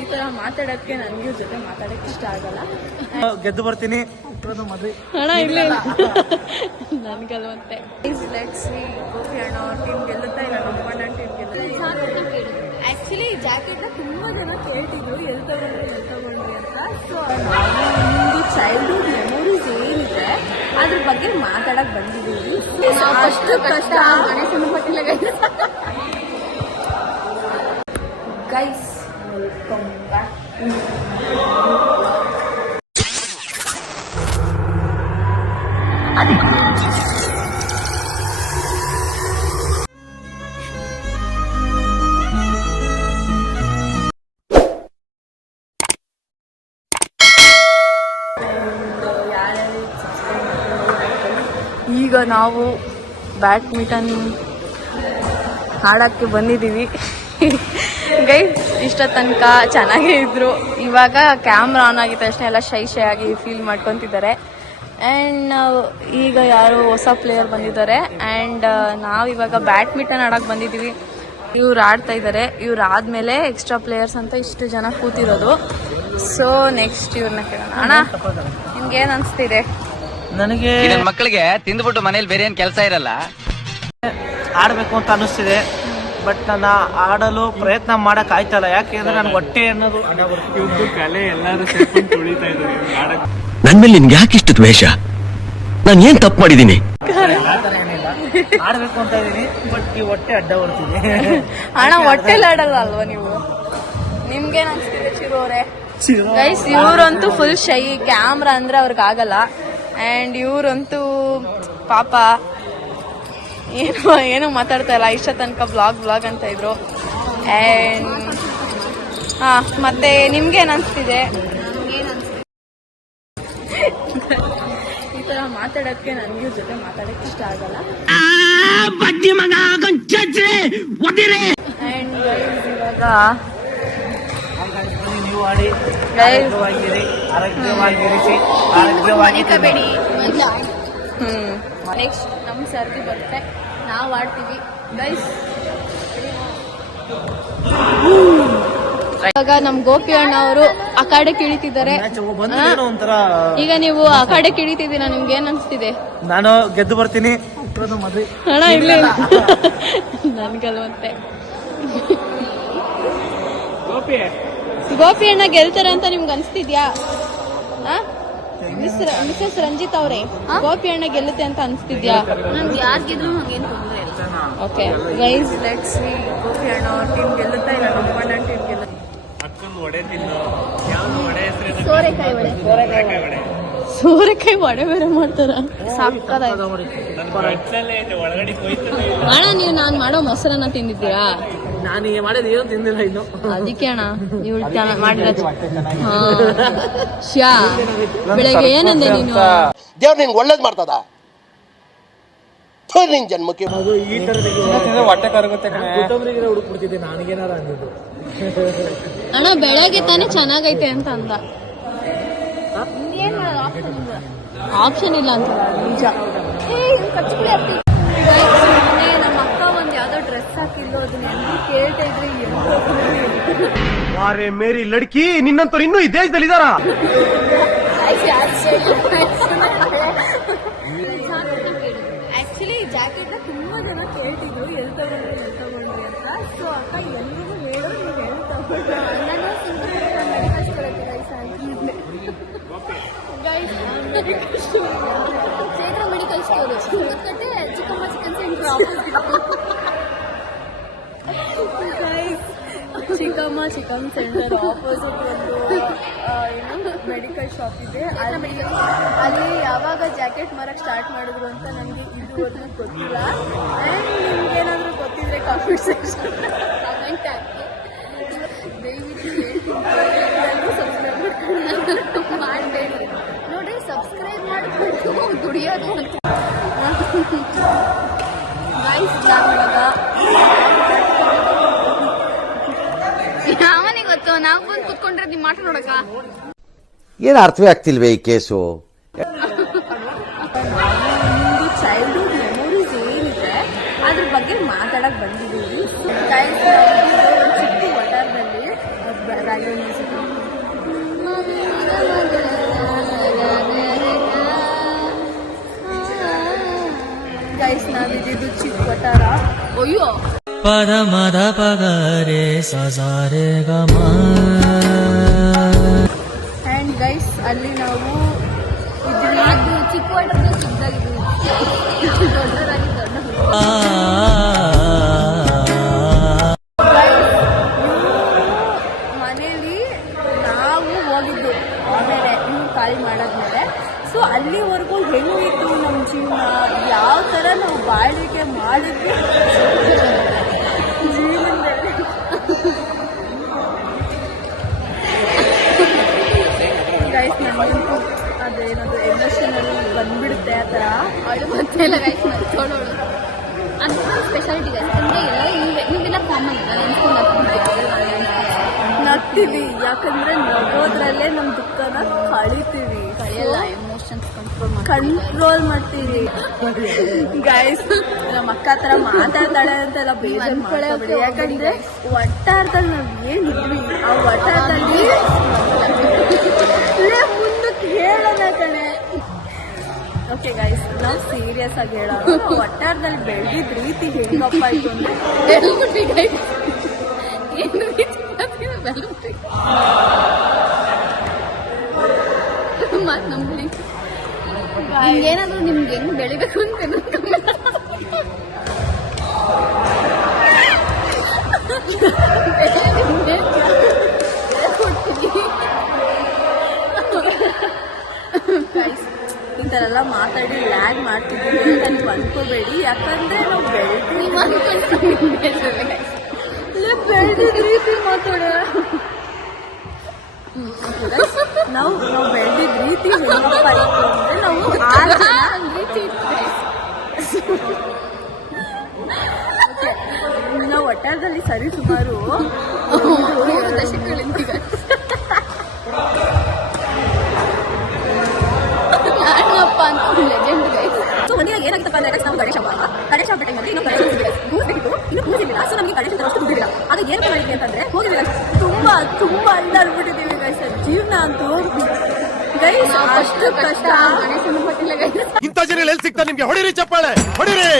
ಈ ತರ ಮಾತಾಡೋಕ್ಕೆ ನನಗೆ ಜೊತೆ ಮಾತಾಡಕ್ಕೆ ಇಷ್ಟ ಆಗಲ್ಲ. ಗೆದ್ದು ಬರ್ತೀನಿ ಹಣ ಇಲ್ಲ ನನ್ಗಲ್ವಂತೆ. ಲೆಟ್ಸ್ ಸಿ ಗೋಪಿ ಅಣ್ಣ ಟೀಮ್ ಗೆಲ್ಲುತ್ತಾ ಇಲ್ಲ ನಮ್ಮ ಟೀಮ್ ಗೆಲ್ಲುತ್ತಾ. ಆಕ್ಚುಲಿ ಈ ಜಾಕೆಟ್ ನ ತುಂಬಾ ಜನ ಕೇಳ್ತಿದ್ರು ಎಲ್ಲಿ ತಗೊಂಡ್ರಿ ಅಂತ. ಸೊ ನಿಮ್ದು ಚೈಲ್ಡ್ಹುಡ್ ಮೆಮೊರೀಸ್ ಏನಿದೆ ಅದ್ರ ಬಗ್ಗೆ ಮಾತಾಡಕ್ ಬಂದಿದ್ದೀವಿ. ಅಷ್ಟು ಕಷ್ಟ ಗೈಸ್, ವೆಲ್ಕಮ್ ಬ್ಯಾಕ್. ಈಗ ನಾವು ಬ್ಯಾಡ್ಮಿಂಟನ್ ಆಡೋಕ್ಕೆ ಬಂದಿದ್ದೀವಿ. ಗೈಸ್ ಇಷ್ಟ ತನಕ ಚೆನ್ನಾಗೇ ಇದ್ರು. ಇವಾಗ ಕ್ಯಾಮ್ರಾ ಆನ್ ಆಗಿದ ತಕ್ಷಣ ಎಲ್ಲ ಶೈ ಆಗಿ ಫೀಲ್ ಮಾಡ್ಕೊತಿದ್ದಾರೆ. ಆ್ಯಂಡ್ ಈಗ ಯಾರು ಹೊಸ ಪ್ಲೇಯರ್ ಬಂದಿದ್ದಾರೆ. ಆ್ಯಂಡ್ ನಾವಿವಾಗ ಬ್ಯಾಡ್ಮಿಂಟನ್ ಆಡೋಕ್ಕೆ ಬಂದಿದ್ದೀವಿ. ಇವ್ರು ಆಡ್ತಾ ಇದ್ದಾರೆ. ಇವ್ರು ಆದಮೇಲೆ ಎಕ್ಸ್ಟ್ರಾ ಪ್ಲೇಯರ್ಸ್ ಅಂತ ಇಷ್ಟು ಜನ ಕೂತಿರೋದು. ಸೊ ನೆಕ್ಸ್ಟ್ ಇವ್ರನ್ನ ಕೇಳೋಣ. ಅಣ್ಣ ನಿಮ್ಗೆ ಏನು ಅನಿಸ್ತಿದೆ? ನನಗೆ ಮಕ್ಕಳಿಗೆ ತಿಂದ್ಬಿಟ್ಟು ಮನೇಲಿ ಬೇರೆ ಏನ್ ಕೆಲಸ ಇರಲ್ಲ, ಆಡ್ಬೇಕು ಅಂತ ಅನಿಸ್ತಿದೆ. ಬಟ್ ನಾನು ಆಡಲು ಪ್ರಯತ್ನ ಮಾಡಕ್ ಆಯ್ತಲ್ಲ. ಯಾಕೆಂದ್ರೆ ನನ್ ಹೊಟ್ಟೆ ಅನ್ನೋದು ಕಲೆ ಎಲ್ಲರೂ ತುಳಿತಾ ಇದ್ದಾರೆ. ನನ್ ಮೇಲೆ ನಿನ್ಗೆ ಯಾಕೆ ಇಷ್ಟು ದ್ವೇಷ? ನಾನು ಏನ್ ತಪ್ಪು ಮಾಡಿದೀನಿ? ಆಡ್ಬೇಕು ಅಂತ ಇದೀನಿ, ಬಟ್ ಈ ಹೊಟ್ಟೆ ಅಡ್ಡ ಬರ್ತಿದೆ. ಅಣ್ಣ ಹೊಟ್ಟೆಲ್ ಆಡಲ್ಲ ಅಲ್ವಾ ನೀವು? ನಿಮ್ಗೇನ್ ಅನ್ಸ್ತಿದೆ ಚಿರು ಅವರೇ? ಗೈಸ್ ಇವ್ರಂತೂ ಫುಲ್ ಶೈ, ಕ್ಯಾಮ್ರಾ ಅಂದ್ರೆ ಅವ್ರಿಗೆ ಆಗಲ್ಲ. ಆ್ಯಂಡ್ ಇವ್ರಂತೂ ಪಾಪ ಏನು ಮಾತಾಡ್ತಾ ಇಲ್ಲ. ಇಷ್ಟ ತನಕ ಬ್ಲಾಗ್ ಅಂತ ಇದ್ರು. ಆ್ಯಂಡ್ ಮತ್ತೆ ನಿಮ್ಗೇನು ಅನಿಸ್ತಿದೆ? ಈ ಥರ ಮಾತಾಡೋಕ್ಕೆ ನನಗೆ ಜೊತೆ ಮಾತಾಡೋಕ್ಕೆ ಇಷ್ಟ ಆಗಲ್ಲ. ಆ್ಯಂಡ್ ಇವಾಗ ನೀವು ಆಡಿ ಆರೋಗ್ಯವಾಗಿರಿ. ನೆಕ್ಸ್ಟ್ ನಮ್ಮ ಸರ್ದಿ ಬರುತ್ತೆ, ನಾವು ಆಡ್ತೀವಿ ಗೈಸ್. ಇವಾಗ ನಮ್ ಗೋಪಿ ಅಣ್ಣ ಅವರು ಅಖಾಡೆ ಕಿಳಿತಿದ್ದಾರೆ. ಈಗ ನೀವು ಅಖಾಡೆ ಕಿಳಿತಿದ್ದೀರಾ, ನಿಮ್ಗೆ ಏನ್ ಅನ್ಸ್ತಿದೆ? ನಾನು ಗೆದ್ದು ಬರ್ತೀನಿ. ಹಣ ಇಲ್ಲ ನನ್ಗಲ್ವಂತೆ. ಗೋಪಿ ಅಣ್ಣ ಗೆಲ್ತಾರೆ ಅಂತ ನಿಮ್ಗೆ ಅನ್ಸ್ತಿದ್ಯಾ? ಮಿಸಸ್ ರಂಜಿತ್ ಅವರೇ, ಗೋಪಿ ಅಣ್ಣ ಗೆಲ್ಲುತ್ತೆ ಅಂತ ಅನ್ಸ್ತಿದ್ಯಾ? ನಮ್ಗೆ ಯಾರು ಗೆದ್ರು ಹಂಗೇನು ತೊಂದರೆ ಇಲ್ಲ. Okay guys, let's see Gopi ಅಣ್ಣ ಟೀಮ್ ಗೆಲ್ಲುತ್ತಾ ಇಲ್ಲ ನಮ್ಮ ಟೀಮ್ ಗೆಲ್ಲುತ್ತೆ. ಸೋರೆಕಾಯಿ ವಡೆ ಬೇರೆ ಮಾಡ್ತಾರ, ಸಾಕಾಯ್ತು. ಅಣ್ಣ ನೀವು ನಾನ್ ಮಾಡೋ ಮೊಸರನ್ನ ತಿಂದಿದ್ದೀರಾ? ನಾನು ಈಗ ಮಾಡಿದ ಏನು ತಿಂದಿಲ್ಲ ಇನ್ನು. ಅದಕ್ಕೆ ಅಣ್ಣ ನೀವು ಮಾಡಿರೋದು. ಶ್ಯಾ ಬೆಳಗ್ಗೆ ಏನಂದೆ ನೀನು? ದೇವ್ರು ನಿಂಗೆ ಒಳ್ಳೇದ್ ಮಾಡ್ತದ ನಿನ್ ಜನ್ಮಕ್ಕೆ. ಅದು ಈ ತರ ಹೊಟ್ಟೆ ಕರಗುತ್ತೆ. ಕೊತ್ತಂಬರಿಗೆ ಹುಡುಕ್ಬಿಡ್ತಿದ್ದೆ ನನಗೇನಾರ ಅಂದಿದ್ದು. ಅಣ್ಣ ಬೆಳಗ್ಗೆ ತಾನೇ ಚೆನ್ನಾಗೈತೆ ಅಂತ ಅಂದ. ಆಪ್ಷನ್ ಇಲ್ಲ ಅಂತ ನಿಜ. ನಮ್ಮ ಅಕ್ಕ ಒಂದ್ ಯಾವ್ದೋ ಡ್ರೆಸ್ ಹಾಕಿಲ್ಲೋ, ಅದನ್ನ ಎಲ್ಲರೂ ಕೇಳ್ತಾ ಇದ್ರೆ ಮಾರೇ ಮೇರಿ ಲಡ್ಕಿ, ನಿನ್ನಂತವ್ರು ಇನ್ನೂ ಈ ದೇಶದಲ್ಲಿ ಇದಾರ? ಆಕ್ಚುಲಿ ಈ ಜಾಕೆಟ್ ನ ತುಂಬಾ ಜನ ಕೇಳ್ತಿದ್ರು ಎಲ್ಲಿ ತಗೊಂಡ್ರಿ ಅಂತ. ಸೊ ಅಕ್ಕ ಎಲ್ರಿಗೂ ಹೇಳೋ, ನೀವು ಹೇಳಿ ತಗೊಂಡ್ರು. ಚೈತ್ರ ಮೆಡಿಕಲ್ ಸ್ಟೋರ್ ಮತ್ತೆ ಚಿಕ್ಕಮ್ಮ ಚಿಕನ್ ಸೆಂಟರ್ ಚಿಕ್ಕಮ್ಮ ಚಿಕನ್ ಸೆಂಟರ್ ಆಪೋಸಿಟ್ ಒಂದು ಮೆಡಿಕಲ್ ಶಾಪ್ ಇದೆ. ಅಲ್ಲಿ ಯಾವಾಗ ಜಾಕೆಟ್ ಮಾರಕ್ ಸ್ಟಾರ್ಟ್ ಮಾಡಿದ್ರು ಅಂತ ನನಗೆ ಇದುವರೆಗೂ ಗೊತ್ತಿಲ್ಲ. ಆ್ಯಂಡ್ ನಿಮ್ಗೇನಾದ್ರೂ ಗೊತ್ತಿದ್ರೆ ಕಾಮೆಂಟ್ ಸೆಕ್ಷನ್ ಕಮೆಂಟ್ ಹಾಕಿ. ದಯವಿಟ್ಟು ಎಲ್ಲರೂ ಸಬ್ಸ್ಕ್ರೈಬ್ ಮಾಡಬೇಡಿ ನೋಡಿ. ಸಬ್ಸ್ಕ್ರೈಬ್ ಮಾಡಿಬಿಟ್ಟು ದುಡಿಯೋದು ಅಂತ ಗೈಸ್. ಯಾವನಿಗೆ ಗೊತ್ತು, ನಾವು ಬಂದು ಕುತ್ಕೊಂಡ್ರೆ ನೀವು ಮಾತಾಡೋಕ ಏನು ಅರ್ಥವೇ ಆಗ್ತಿಲ್ವೇ ಈ ಕೇಸು? ನಿಮ್ದು ಚೈಲ್ಡ್ಹುಡ್ ಮೆಮೊರೀಸ್ ಏನಿದೆ ಅದ್ರ ಬಗ್ಗೆ ಮಾತಾಡಕ್ ಬಂದಿದ್ದೀವಿ ಗೈಸ್. ಚಿಕ್ಕ ವಟಾರದಲ್ಲಿ ಪದ ಮದ ಪಗರೆ ಸಸಾರೆ ಗಮ. ಆ್ಯಂಡ್ ಗೈಸ್ ಅಲ್ಲಿ ನಾವು ಇದ್ವಿ, ಚಿಕ್ಕ ವಾಟರ್ಗೆ ಚಿಕ್ಕದಾಗಿದ್ವಿ, ದೊಡ್ಡದಾಗಿ ಮನೇಲಿ ನಾವು ಹೋಗಿದ್ದು ಆಮೇಲೆ ಖಾಲಿ ಮಾಡಾದ್ಮೇಲೆ. ಸೊ ಅಲ್ಲಿವರೆಗೂ ಹೆಂಗಿತ್ತು ನಮ್ಮ ಜೀವನ, ಯಾವ ಥರ ನಾವು ಬಾಳಿಕೆ ಮಾಡಿದ್ವಿ ಜೀವನದಲ್ಲಿ. ಗೈಸ್ ನನಗಂತೂ ಅದೇನದು ಎಮೋಷನಲ್ ಬಂದ್ಬಿಡುತ್ತೆ ಆ ಥರ. ಅದು ಗೊತ್ತಿಲ್ಲ ಗೈಸ್, ನಡ್ಕೊಳ್ಳೋಳು ಅಂತ ಸ್ಪೆಷಾಲಿಟಿ ಗೈಸ್. ಅಂದರೆ ಎಲ್ಲ ನೀವೆಲ್ಲ ಕಾಮನ್ ನಗ್ತೀವಿ, ಯಾಕಂದ್ರೆ ನಗೋದ್ರಲ್ಲೇ ನಮ್ಮ ದುಃಖನ ಕಳಿತೀವಿ, ಕಳೆಯಲ್ಲ. ಎಮೋಷನ್ಸ್ ಕಂಟ್ರೋಲ್ ಮಾಡ್ತೀವಿ ಗೈಸ್. ನಮ್ಮ ಅಕ್ಕ ಹತ್ರ ಮಾತಾಡ್ತಾಳೆ ಅಂತೆಲ್ಲ ಬೇಜಾರು ಮಾಡ್ಕೊಬೇಡಿ, ಯಾಕಂದ್ರೆ ಒಟ್ಟಾರದಲ್ಲಿ ನಾವು ಏನಿದ್ವಿ ಆ ಒಟ್ಟಾರದಲ್ಲಿ ಮುಂದಕ್ಕೆ ಹೇಳೋಣ ಕಣೆ. ಓಕೆ ಗೈಸ್, ನಾವು ಸೀರಿಯಸ್ ಆಗಿ ಹೇಳೋಣ. ಒಟ್ಟಾರದಲ್ಲಿ ಬೆಳೆದಿದ್ದ ರೀತಿ ಹೆಂಗಪ್ಪ ಆಯ್ತು ಅಂದ್ರೆ ಬೆಳ್ಬಿಟ್ಟಿ ಗೈಸ್. ಏನು ಬೆಳ್ಬಿಟ್ಟಿ ಮಾತು ನಂಬಿ. ಏನಾದ್ರು ನಿಮ್ಗೆ ಹೆಂಗ್ ಬೆಳಿಬೇಕು ಅಂತ ಈ ಥರ ಎಲ್ಲ ಮಾತಾಡಿ ಲ್ಯಾಗ್ ಮಾಡ್ತಿದ್ದೀವಿ ಅಂತ ನೀವು ಅನ್ಕೋಬೇಡಿ, ಯಾಕಂದ್ರೆ ನಾವು ಬೆಳಿತೀವಿ ಬೆಳೆದಿದ್ದ ರೀತಿ ಮಾತಾಡೋಣ. ನಾವು ಬೆಳೆದಿದ್ದ ರೀತಿ ಹೆಂಗಪ್ಪ ಇತ್ತು ಅಂದ್ರೆ ನಾವು ರೀತಿ ನಾವು ಒಟ್ಟಾರದಲ್ಲಿ ಸರಿ ಸುಮಾರು ದಶಕಗಳಿಂದ ನಾನಪ್ಪ ಅಂತ ಲೆಜೆಂಡ್ ಗೈಸ್. ಸೊ ಒಂದಿನ ಏನಾಗಿತ್ತಪ್ಪ ಅಂದ್ರೆ ನಾವು ಗಣೇಶ ಹಬ್ಬ ಟೈಮಲ್ಲಿ ಇನ್ನೂ ಕೂಸಿಬಿಟ್ಟು ಇನ್ನೂ ಕೂಸಿಲ್ಲ. ಸೊ ನಮಗೆ ಗಣೇಶ ಅಷ್ಟು ದುಡ್ಡಿಲ್ಲ. ಆಗ ಏನು ಮಾಡಿದ್ವಿ ಅಂತಂದ್ರೆ ಹೋಗಿಲ್ಲ, ತುಂಬಾ ಅಂದಾಡ್ಬಿಟ್ಟಿದ್ದೀವಿ ಗೈಸ್. ಜೀವನ ಅಂತೂ ಗೈಸ್ ಅಷ್ಟು ಕಷ್ಟ. ಗಣೇಶನ ಗೊತ್ತಿಲ್ಲ ಗೈಸ್. ಇಂಥ ಜನ ಎಲ್ಲಿ ಸಿಗ್ತಾರೆ ನಿಮ್ಗೆ? ಹೊಡಿರಿ ಚಪ್ಪಾಳೆ, ಹೊಡಿರಿ.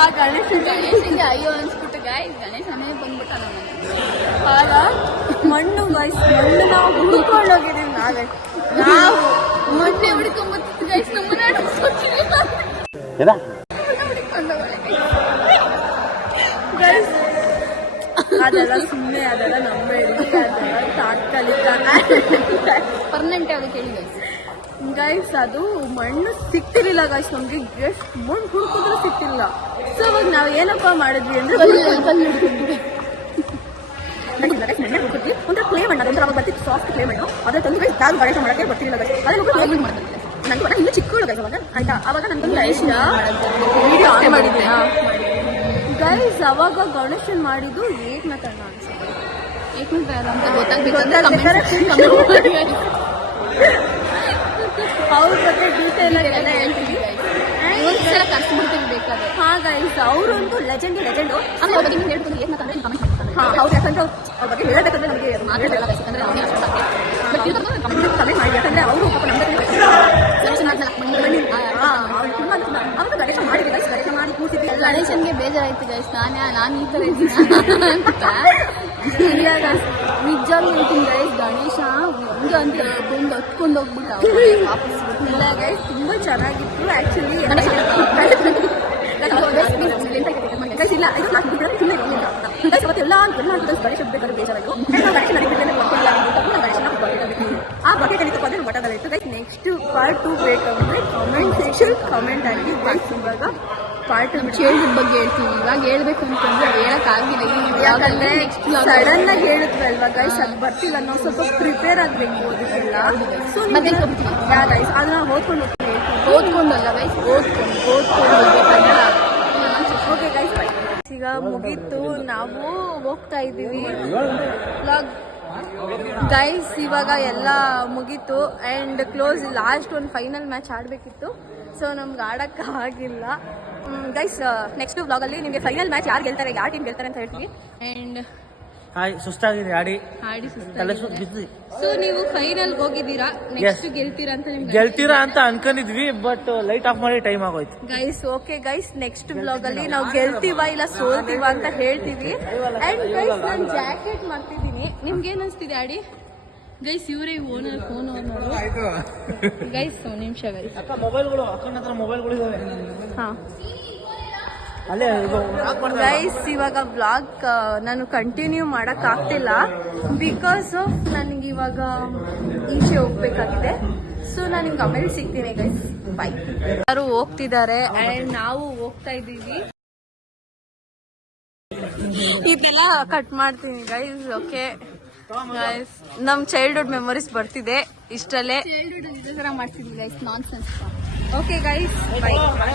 ಆ ಗಣೇಶನಿಗೆ ಅಯ್ಯೋ ಅನ್ಸ್ಬಿಟ್ಟು ಗೈಸ್, ಗಣೇಶನೇ ಬಂದ್ಬಿಟ್ಟ ನಮ್ಮನೆ. ಆಗ ಮಣ್ಣು ಗೈಸ್, ಮಣ್ಣು ನಾವು ಹುಡ್ಕೊಂಡೋಗಿದ್ದೀವಿ. ನಾವು ಮೊನ್ನೆ ಹುಡ್ಕೊಂಡ್ಬರ್ತಿದ್ವಿ ಗೈಸ್, ನಮ್ಮನೆ ಗೈಸ್. ಅದೆಲ್ಲ ಸುಮ್ಮನೆ, ಅದೆಲ್ಲ ನಂಬೇಡಿ, ಅದೆಲ್ಲ ತಾತ್ಕಾಲಿಕ. ಪರ್ಮನೆಂಟ್ ಯಾವ್ದು ಕೇಳಿ ಗೈಸ್. ಗೈಸ್ ಅದು ಮಣ್ಣು ಸಿಕ್ತಿರ್ಲಿಲ್ಲ ಗೈಸ್, ನಮ್ಗೆ ಎಷ್ಟು ಮಣ್ಣು ಹುಡುಕಿದ್ರು ಸಿಕ್ತಿಲ್ಲ. ಸೊ ಅವಾಗ ನಾವು ಏನಪ್ಪ ಮಾಡಿದ್ವಿ ಅಂದ್ರೆ ಮಣ್ಣೆ ಹುಡುಕಿದ್ವಿ. ಒಂಥರ ಕ್ಲೇ ಮಣ್ಣು, ಅದೊಂಥರ ಅವಾಗ ಬರ್ತಿತ್ತು ಸಾಫ್ಟ್ ಕ್ಲೇ ಮಣ್ಣು. ಅದ್ರ ತಂದು ಗೈಸ್ ನಾನು ಗಣೇಶ ಮಾಡೋಕ್ಕೆ ಬರ್ತಿಲ್ಲ ಗೈಸ್. ಅದನ್ನ ಮಾಡ್ತಾರೆ ನನಗೆ ಇನ್ನೂ ಚಿಕ್ಕಳು ಗೈಸ್ ಅವಾಗ. ಆಯ್ತಾ, ಅವಾಗ ನನಗೆ ಗಣೇಶ ವಿಡಿಯೋ ಆನ್ ಮಾಡಿದ್ದೆ ಗೈಸ್. ಅವಾಗ ಗಣೇಶನ್ ಮಾಡಿದ್ದು ಏಕ್ನಾಥ್ ಅಣ್ಣ ಅನ್ಸುತ್ತೆ. ಏಕ್ನಾಥ್ ಅಂತ ಗೊತ್ತಾಗ್ಬೇಕಾದ್ರೆ ಅವ್ರ ಬಗ್ಗೆ ಡೀಟೇಲ್ ಆಗಿ ಎಲ್ಲ ಹೇಳ್ತೀವಿ, ಕರ್ಸ್ಬಿಡ್ತೀವಿ ಬೇಕಾದ್ರೆ. ಹಾ ಗೈಸ್, ಅವರೊಂದು ಲೆಜೆಂಡು. ಆಮೇಲೆ ಅವ್ರ ಬಗ್ಗೆ ನೀವು ಹೇಳ್ಕೊಂಡು ಏಕ್ನಾಥ್ ಕಮೆಂಟ್ ಮಾಡ್ತಾರೆ. ಹಾಂ ಹೌದು, ಯಾಕಂದ್ರೆ ಅವ್ರ ಬಗ್ಗೆ ಹೇಳಬೇಕಂದ್ರೆ ನಮಗೆ ಮಾತಾಡಲ್ಲ ಗೈಸ್, ಯಾಕಂದ್ರೆ ಅವ್ರಿಗೆ ಅಷ್ಟು ಕಮೆಂಟ್ ಮಾಡಿ. ಯಾಕಂದ್ರೆ ಅವರು ಪಾಪ ನಮ್ಮ ಅವತ್ತು ಗಣೇಶ ಮಾಡಿದ್ವಿ ಗೈಸ್. ಗಣೇಶ ಮಾಡಿ ಕೂತಿದ್ವಿ. ಗಣೇಶನ್ಗೆ ಬೇಜಾರಾಯ್ತು ಗೈಸ್, ನಾನು ಈ ಥರ ಇದ್ದೀನಿ ಅಂತ. ನಿಜವಾಗ್ಲೂ ಹೇಳ್ತೀನಿ ಗೈಸ್, ಗಣೇಶ ಒಂದು ಅಂತ ಬಂದು ಹತ್ಕೊಂಡು ಹೋಗ್ಬಿಟ್ಟು ವಾಪಸ್ ಇಲ್ಲ ಗೈಸ್. ತುಂಬ ಚೆನ್ನಾಗಿತ್ತು ಆ್ಯಕ್ಚುಲಿ. ಗಣೇಶ ಇಲ್ಲ ಇದು ನಾನು ಸುಮ್ಮನೆ ಗೈಸ್. ಅವತ್ತೆಲ್ಲ ಗಣೇಶ ಬೇಕಾದ್ರೆ ಬೇಜಾರಾಯಿತು. ಗಣೇಶ ಆ ಬಗ್ಗೆ ಕಲಿತುಕೊಂಡ್ರೆ ಮಠದಲ್ಲಿ ಇತ್ತು ಗೈಸ್. ನೆಕ್ಸ್ಟ್ ಪಾರ್ಟ್ 2 ಬೇಕಂದ್ರೆ ಕಾಮೆಂಟ್ ಸೆಕ್ಷನ್ ಕಾಮೆಂಟ್ ಆಗಿ ಗೈಸ್. ಇವಾಗ ಪಾರ್ಟ್ ಚೇಂಜ್ ಬಗ್ಗೆ ಹೇಳ್ತೀವಿ. ಇವಾಗ ಹೇಳ್ಬೇಕು ಅಂತಂದ್ರೆ ಹೇಳಕ್ಕಾಗಿಲ್ಲ, ಯಾಕಂದ್ರೆ ಸಡನ್ ಆಗಿ ಹೇಳಿದ್ವಿ ಅಲ್ವಾ ಗೈಸ್, ಅದು ಬರ್ತಿಲ್ಲ. ನಾವು ಸ್ವಲ್ಪ ಪ್ರಿಪೇರ್ ಆಗಬೇಕು ಅದಕ್ಕೆಲ್ಲ. ಸೊ ಮತ್ತೆ ಗೈಸ್ ಅದನ್ನ ಓದ್ಕೊಂಡಲ್ಲ ಗೈಸ್, ಓದ್ಕೊಂಡು ಓಕೆ ಗೈಸ್. ಈಗ ಮುಗೀತು, ನಾವು ಹೋಗ್ತಾ ಇದ್ದೀವಿ ವ್ಲಾಗ್ ಗೈಸ್. ಇವಾಗ ಎಲ್ಲ ಮುಗೀತು ಆ್ಯಂಡ್ ಕ್ಲೋಸ್. ಲಾಸ್ಟ್ ಒಂದು ಫೈನಲ್ ಮ್ಯಾಚ್ ಆಡಬೇಕಿತ್ತು, ಸೊ ನಮ್ಗೆ ಆಡೋಕ್ಕೆ ಆಗಿಲ್ಲ ಗೈಸ್. ನೆಕ್ಸ್ಟ್ ವ್ಲಾಗಲ್ಲಿ ನಿಮಗೆ ಫೈನಲ್ ಮ್ಯಾಚ್ ಯಾರು ಗೆಲ್ತಾರೆ, ಯಾವ ಟೀಮ್ ಗೆಲ್ತಾರೆ ಅಂತ ಹೇಳ್ತೀವಿ. ಆ್ಯಂಡ್ ಸುಸ್ತಾಗಿದೆ ಆಡಿ ಆಡಿ ತಲೆ ಸುಸ್ತಾಗಿದೆ. ಬಿದ್ದು ಸೊ ನೀವು ಫೈನಲ್ ಹೋಗಿದ್ದೀರಾ, ನೆಕ್ಸ್ಟ್ ಗೆಲ್ತೀರಾ ಅಂತ ನಿಮ್ಗೆ ಗೆಲ್ತೀರಾ ಅಂತ ಅನ್ಕೊಂಡಿದ್ವಿ, ಬಟ್ ಲೈಟ್ ಆಫ್ ಮಾಡಿ ಟೈಮ್ ಆಗೋಯ್ತು. Guys okay guys, next blog ಅಲ್ಲಿ ನಾವು ಗೆಲ್ತೀವ ಇಲ್ಲ ಸೋಲ್ತೀವ ಅಂತ ಹೇಳ್ತೀವಿ. ಅಂಡ್ ಗೈಸ್ ನಾನು ಜಾಕೆಟ್ ಮಾಡ್ತಿದ್ದೀನಿ, ನಿಮ್ಗೆ ಏನ್ ಅನ್ಸ್ತಿದೆ ಆಡಿ? ಗೈಸ್ ಇವರೇ ಓನರ್, ಫೋನ್ ಓನರ್ ಗೈಸ್. ಒಂದು ನಿಮಿಷ ಗೈಸ್. ಅಕ್ಕ ಮೊಬೈಲ್ಗಳು, ಅಕ್ಕನ ಹತ್ರ ಮೊಬೈಲ್ಗಳು ಇದಾವೆ. ಹಾ ಅಲ್ಲೇ ಗೈಸ್, ಇವಾಗ ಬ್ಲಾಗ್ ನಾನು ಕಂಟಿನ್ಯೂ ಮಾಡಕ್ ಆಗ್ತಿಲ್ಲ ಬಿಕಾಸ್ ಆಫ್ ನನಗೆ ಇವಾಗ ಈಚೆ ಹೋಗ್ಬೇಕಾಗಿದೆ. ಸೊ ನಾನು ನಿಮ್ಗೆ ಆಮೇಲೆ ಸಿಗ್ತೀನಿ ಗೈಸ್, ಬೈ. ಎಲ್ಲರೂ ಹೋಗ್ತಿದ್ದಾರೆ ಅಂಡ್ ನಾವು ಹೋಗ್ತಾ ಇದ್ದೀವಿ. ಇದೆಲ್ಲ ಕಟ್ ಮಾಡ್ತೀನಿ ಗೈಸ್. ಓಕೆ ಗೈಸ್, ನಮ್ ಚೈಲ್ಡ್ಹುಡ್ ಮೆಮೊರೀಸ್ ಬರ್ತಿದೆ ಇಷ್ಟರಲ್ಲೇ. ಚೈಲ್ಡ್ಹುಡ್ ಮಾಡ್ತಿದ್ವಿ guys, non sense. Okay guys, by.